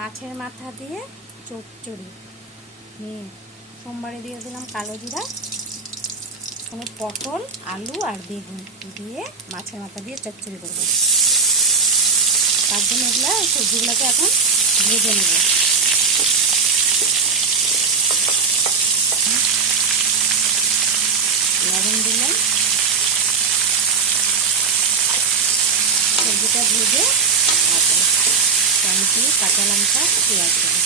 মাছের মাথা দিয়ে চচ্চড়ি নিয়ে সোমবারে দিয়ে দিলাম কালো জিরা, কোনো পটল, আলু আর বেগুন দিয়ে মাছের মাথা দিয়ে চচ্চড়ি করব। তার জন্য এগুলো সবজিগুলোকে এখন ভেজে নেব। লবণ দিলাম, সবজিটা ভেজে টমেটো, কাঁচা লঙ্কা, পেঁয়াজ দেবো।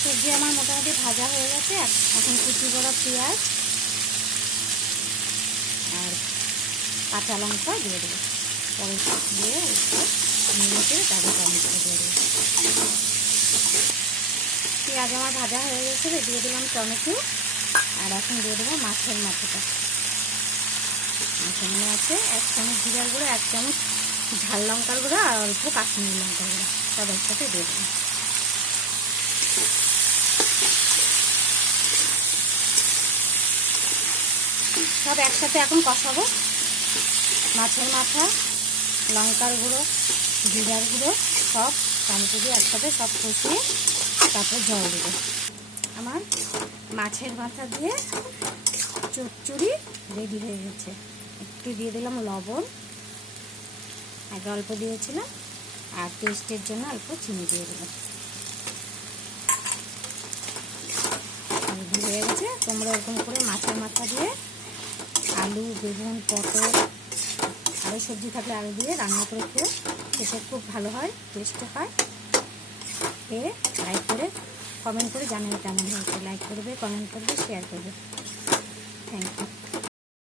সবজি আমার মোটামুটি ভাজা হয়ে গেছে। এখন কুচি করা পেঁয়াজ আর কাঁচা লঙ্কা দিয়ে দেবো। পরে দিয়ে নিয়ে তারপর টমেটো দিয়ে দেবো। পেঁয়াজ আমার ভাজা হয়ে গেছে, দিয়ে দিলাম টমেটো। আর এখন দিয়ে দেবো মাছের মাথাটা। মাছের আছে 1 চামচ জিরার গুঁড়ো, 1 চামচ ঝাল লঙ্কার গুঁড়ো আর অল্প কাশ্মীরি লঙ্কার গুঁড়ো, সব একসাথে দিয়ে দেবো। সব একসাথে এখন কষাবো। মাছের মাথা, লঙ্কার গুঁড়ো, জিরার গুঁড়ো সব টমেটো দিয়ে একসাথে সব কষিয়ে তারপর জল দেবো। আমার মাছের মাথা দিয়ে চচ্চড়ি রেডি হয়ে গেছে। একটু দিয়ে দিলাম লবণ, আগে অল্প দিয়েছিলাম, আর টেস্টের জন্য অল্প চিনি দিয়ে দিলাম। রেডি হয়ে গেছে। তোমরা এরকম করে মাছের মাথা দিয়ে আলু, বেগুন, পটল আরও সবজি থাকলে আলু দিয়ে রান্না করে খেয়ে খেতে খুব ভালো হয়, টেস্ট হয়। খেয়ে লাইক করে কমেন্ট করে জানাবে কেমন হয়েছে। লাইক করবে, কমেন্ট করবে, শেয়ার করবে। Thank you.